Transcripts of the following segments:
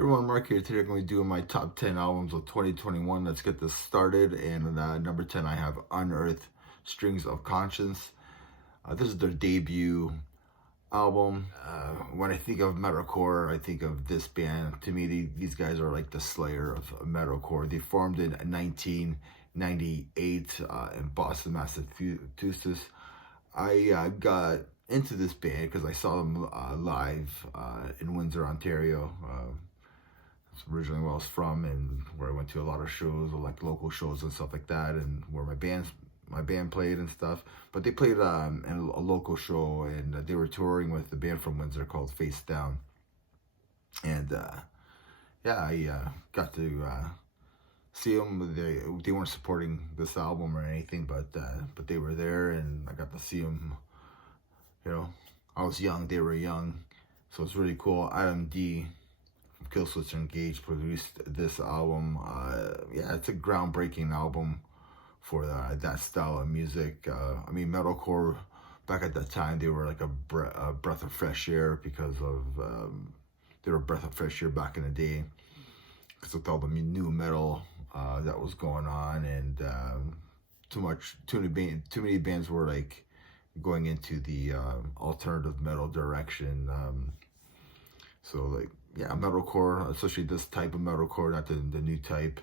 Everyone, Mark here. Today I'm going to be doing my top 10 albums of 2021. Let's get this started. And number 10, I have Unearth Strings of Conscience. This is their debut album. When I think of metalcore, I think of this band. To me, these guys are like the Slayer of metalcore. They formed in 1998 in Boston, Massachusetts. I got into this band because I saw them live in Windsor, Ontario. It's originally where I was from, and where I went to a lot of shows, or like local shows and stuff like that, and where my band played and stuff. But they played in a local show, and they were touring with the band from Windsor called Face Down. And yeah, I got to see them. They weren't supporting this album or anything, but they were there, and I got to see them. You know, I was young, they were young, so it's really cool. Adam D from Killswitch Engage produced this album. Yeah, it's a groundbreaking album for that style of music. I mean, metalcore back at that time, they were like a breath of fresh air because of they were a breath of fresh air back in the day, because with all the new metal that was going on, and too many bands were like going into the alternative metal direction. So like, yeah, metalcore, especially this type of metalcore, not the new type,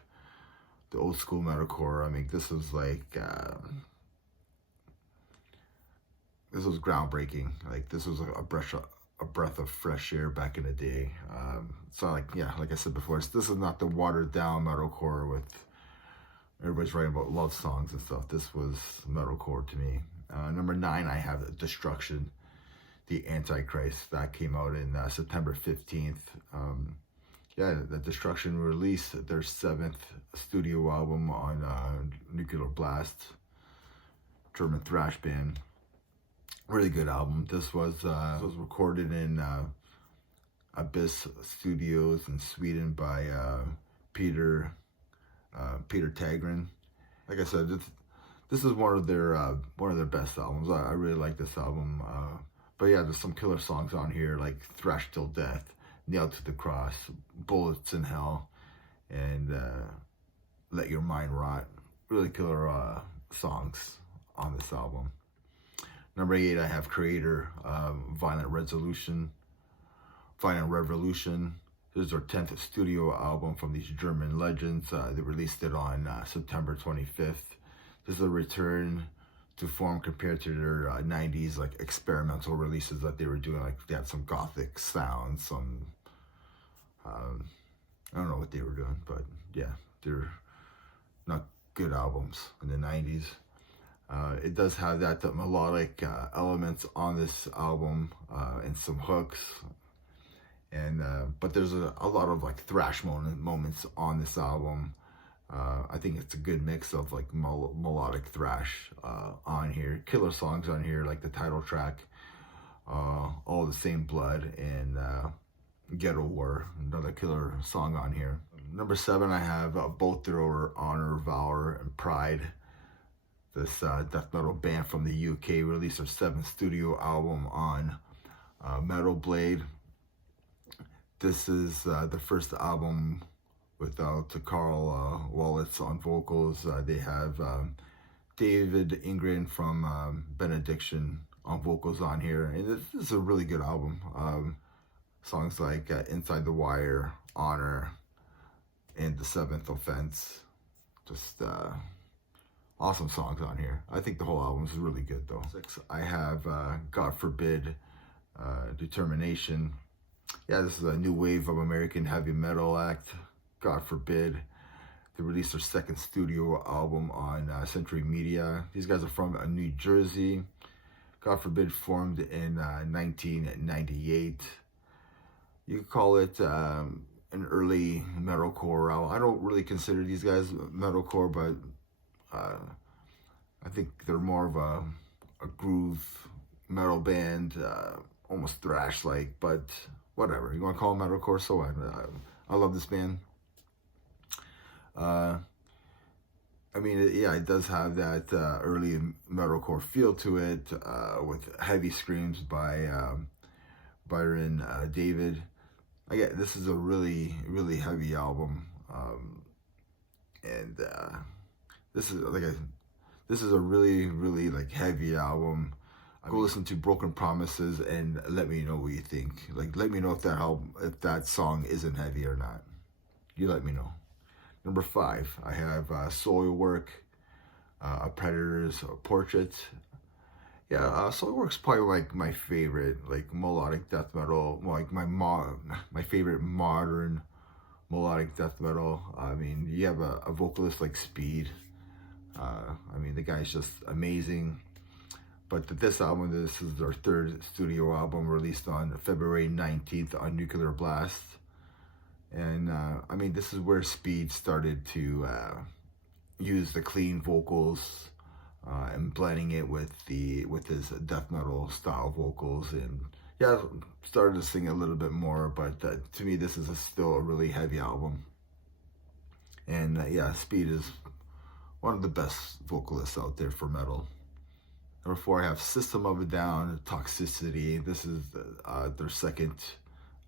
the old school metalcore. I mean, this was like this was groundbreaking. Like, this was a breath of fresh air back in the day. So like, yeah, like I said before, this is not the watered down metalcore with everybody's writing about love songs and stuff. This was metalcore to me. Number 9, I have Destruction, the Antichrist. That came out in September 15th. Yeah, the Destruction released their 7th studio album on Nuclear Blast, German thrash band. Really good album. This was recorded in Abyss Studios in Sweden by Peter Tägtgren. Like I said, this is one of their best albums. I really like this album. But yeah, there's some killer songs on here like Thrash Till Death, Nailed to the Cross, Bullets in Hell, and Let Your Mind Rot. Really killer songs on this album. Number 8, I have Kreator, Violent Revolution. This is their 10th studio album from these German legends. They released it on September 25th. This is a return to form compared to their 90s like experimental releases that they were doing. Like, they had some gothic sounds, some I don't know what they were doing, but yeah, they're not good albums in the 90s. It does have that melodic elements on this album, and some hooks, and but there's a lot of like thrash moments on this album. I think it's a good mix of like melodic thrash on here. Killer songs on here, like the title track, All the Same Blood, and Ghetto War, another killer song on here. Number 7, I have Bolt Thrower, Honor, Valor, and Pride. This death metal band from the UK released their 7th studio album on Metal Blade. This is the first album without Carl Wallace on vocals. They have David Ingrid from Benediction on vocals on here, and this is a really good album. Songs like Inside the Wire, Honor, and The Seventh Offense, just awesome songs on here. I think the whole album is really good though. 6, I have God Forbid, Determination. Yeah, this is a new wave of American heavy metal act, God Forbid. They released their 2nd studio album on Century Media. These guys are from New Jersey. God Forbid formed in 1998. You could call it an early metalcore album. I don't really consider these guys metalcore, but I think they're more of a groove metal band, almost thrash-like, but whatever. You want to call them metalcore, so what? I love this band. I mean, yeah, it does have that early metalcore feel to it, with heavy screams by Byron David. again, this is a really, really heavy album. And this is like this is a really, really like heavy album. Go listen to Broken Promises and let me know what you think. Like, let me know if that song isn't heavy or not. You let me know. Number 5, I have Soilwork, A Predator's Portrait. Yeah, Soilwork's probably like my favorite, like melodic death metal, like my favorite modern melodic death metal. I mean, you have a vocalist like Speed. I mean, the guy's just amazing. But this album, this is their 3rd studio album, released on February 19th on Nuclear Blast. And I mean, this is where Speed started to use the clean vocals and blending it with his death metal style vocals. And yeah, started to sing a little bit more, but to me, this is still a really heavy album. And yeah, Speed is one of the best vocalists out there for metal. Number 4, I have System of a Down, Toxicity. This is their 2nd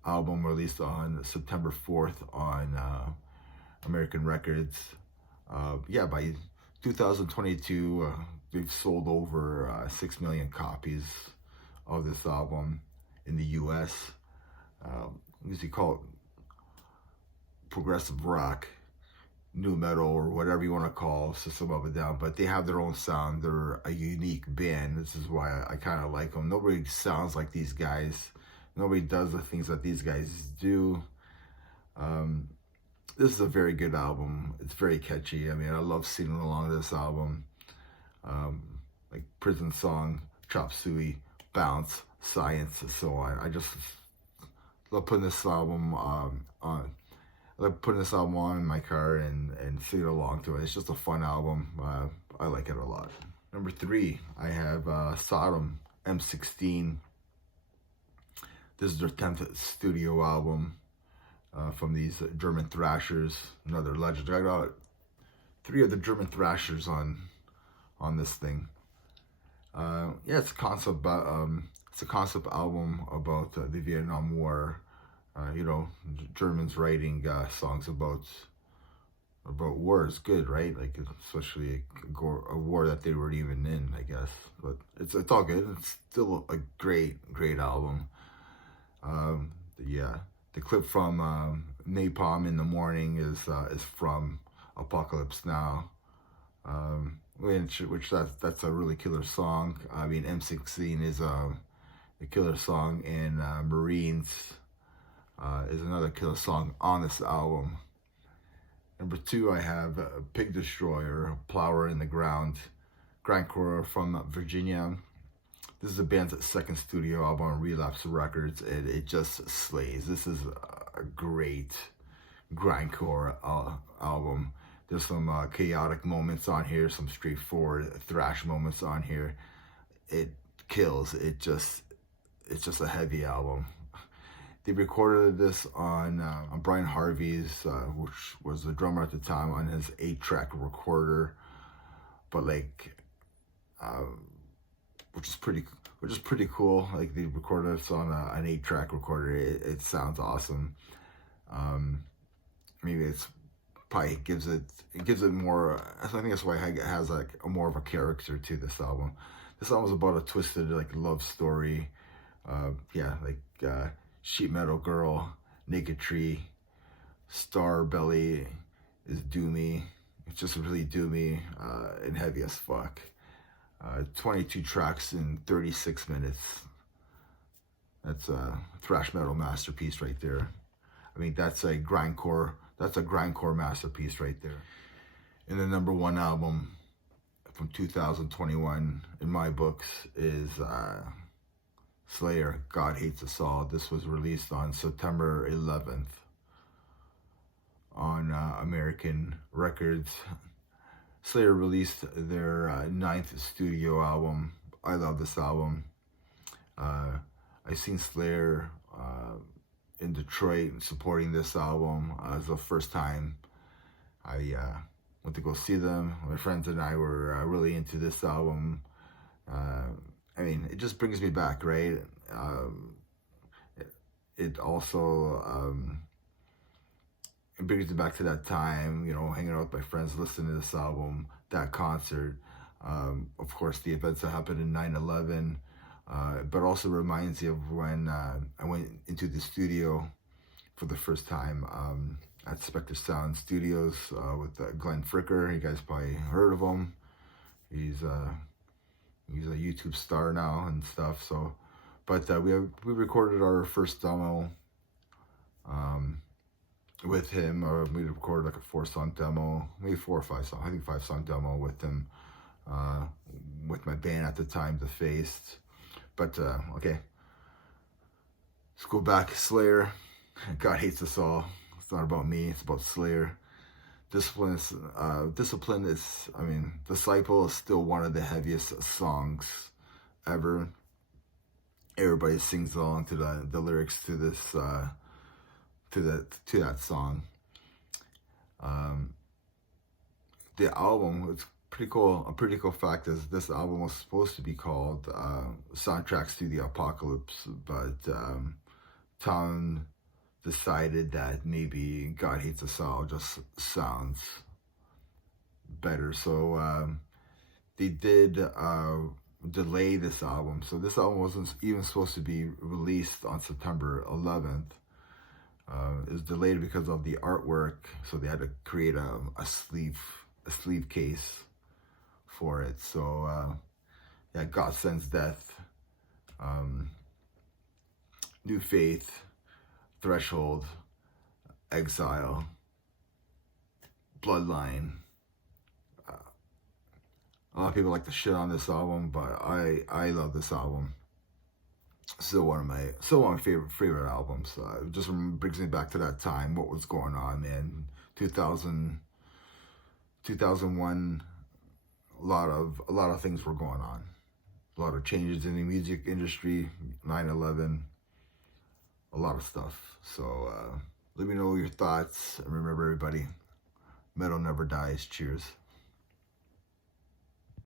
album, released on September 4th on American Records. Yeah, by 2022, they've sold over 6 million copies of this album in the US. Usually call it progressive rock, new metal, or whatever you want to call System of a Down, but they have their own sound. They're a unique band. This is why I kind of like them. Nobody sounds like these guys. Nobody does the things that these guys do. This is a very good album. It's very catchy. I mean, I love singing along to this album. Like Prison Song, Chop Suey, Bounce, Science, and so on. I just love putting this album on. I like putting this album on in my car and singing along to it. It's just a fun album. I like it a lot. Number 3, I have Sodom, M16. This is their 10th studio album from these German thrashers, another legend. I got 3 of the German thrashers on this thing. Yeah, it's a concept album about the Vietnam War. You know, Germans writing songs about war is good, right? Like, especially a war that they weren't even in, I guess. But it's all good. It's still a great album. Yeah, the clip from Napalm in the Morning is from Apocalypse Now, which that's a really killer song. I mean, M16 is a killer song, and Marines is another killer song on this album. Number 2, I have Pig Destroyer, Plower in the Ground, grindcore from Virginia. This is the band's 2nd studio album on Relapse Records, and it just slays. This is a great grindcore album. There's some chaotic moments on here, some straightforward thrash moments on here. It kills. It's just a heavy album. They recorded this on Brian Harvey's, which was the drummer at the time, on his 8-track recorder, but like, which is pretty cool. Like, they recorded this on an 8-track recorder. It sounds awesome. Maybe it's probably gives it more. I think that's why it has like more of a character to this album. This album is about a twisted like love story. Yeah, like Sheet Metal Girl, Naked Tree, Star Belly is doomy. It's just really doomy and heavy as fuck. 22 tracks in 36 minutes. That's a thrash metal masterpiece right there. I mean, that's a grindcore masterpiece right there. And the number 1 album from 2021 in my books is Slayer, God Hates Us All. This was released on September 11th on American Records. Slayer released their 9th studio album. I love this album. I've seen Slayer in Detroit supporting this album. It was the first time I went to go see them. My friends and I were really into this album. I mean, it just brings me back, right? it also it brings me back to that time, you know, hanging out with my friends, listening to this album, that concert. Of course, the events that happened in 9/11, but also reminds you of when I went into the studio for the first time at Spectre Sound Studios with Glenn Fricker. You guys probably heard of him. He's a YouTube star now and stuff. So, but we recorded our first demo with him, or we recorded like a 4-song demo, maybe 4 or 5 songs. I think 5-song demo with him, with my band at the time, The Faced. But okay, let's go back. Slayer. God Hates Us All. It's not about me. It's about Slayer. Discipline is, I mean, Disciple is still one of the heaviest songs ever. Everybody sings along to the lyrics to this, to that song. The album, it's pretty cool. A pretty cool fact is this album was supposed to be called Soundtracks to the Apocalypse, but Tom decided that maybe God Hates Us All just sounds better. So they did delay this album. So this album wasn't even supposed to be released on September 11th. It was delayed because of the artwork. So they had to create a sleeve case for it. So yeah, God Sends Death, New Faith, Threshold, Exile, Bloodline. A lot of people like to shit on this album, but I love this album. Still one of my favorite albums. It just brings me back to that time. What was going on, man? 2001. A lot of things were going on. A lot of changes in the music industry. 9/11. A lot of stuff. So let me know your thoughts. And remember, everybody, metal never dies. Cheers.